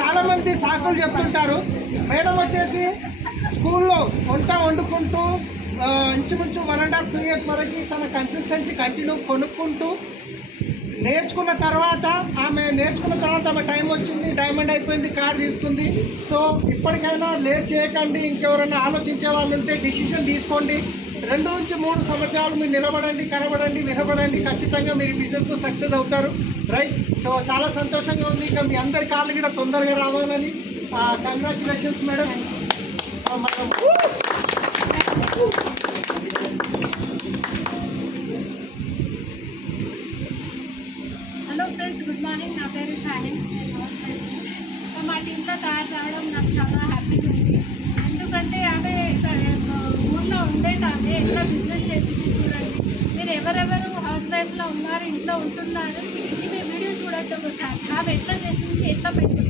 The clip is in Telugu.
చాలామంది సాకులు చెప్తుంటారు. మేడం వచ్చేసి స్కూల్లో వంట వండుకుంటూ ఇంచుమించు 1.5 2 years వరకు తన కన్సిస్టెన్సీ కంటిన్యూ కొనుక్కుంటూ నేర్చుకున్న తర్వాత ఆమె టైం వచ్చింది, డైమండ్ అయిపోయింది, కార్ తీసుకుంది. సో ఇప్పటికైనా లేట్ చేయకండి. ఇంకెవరైనా ఆలోచించే వాళ్ళు ఉంటే డిసిషన్ తీసుకోండి. 2 నుంచి 3 సంవత్సరాలు మీరు నిలబడండి, కనబడండి, వినబడండి. ఖచ్చితంగా మీరు బిజినెస్లో సక్సెస్ అవుతారు. రైట్. సో చాలా సంతోషంగా ఉంది. ఇంకా మీ అందరి కార్లు కూడా తొందరగా రావాలని. Congratulations madam. Hello friends, good morning. నా పేరు షాహిన్. సో మా టీంలో కార్ రావడం నాకు చాలా హ్యాపీగా ఉంది. ఎందుకంటే ఆమె ఊర్లో ఉండేట ఆమె ఎట్లా బిజినెస్ చేసింది చూడండి. మీరు ఎవరెవరు హౌస్ వైఫ్లో ఉన్నారు, ఇంట్లో ఉంటున్నారు, ఇది వీడియో చూడండి ఒకసారి. ఆమె ఎట్లా చేసింది, ఎట్లా పెట్టుకుంది.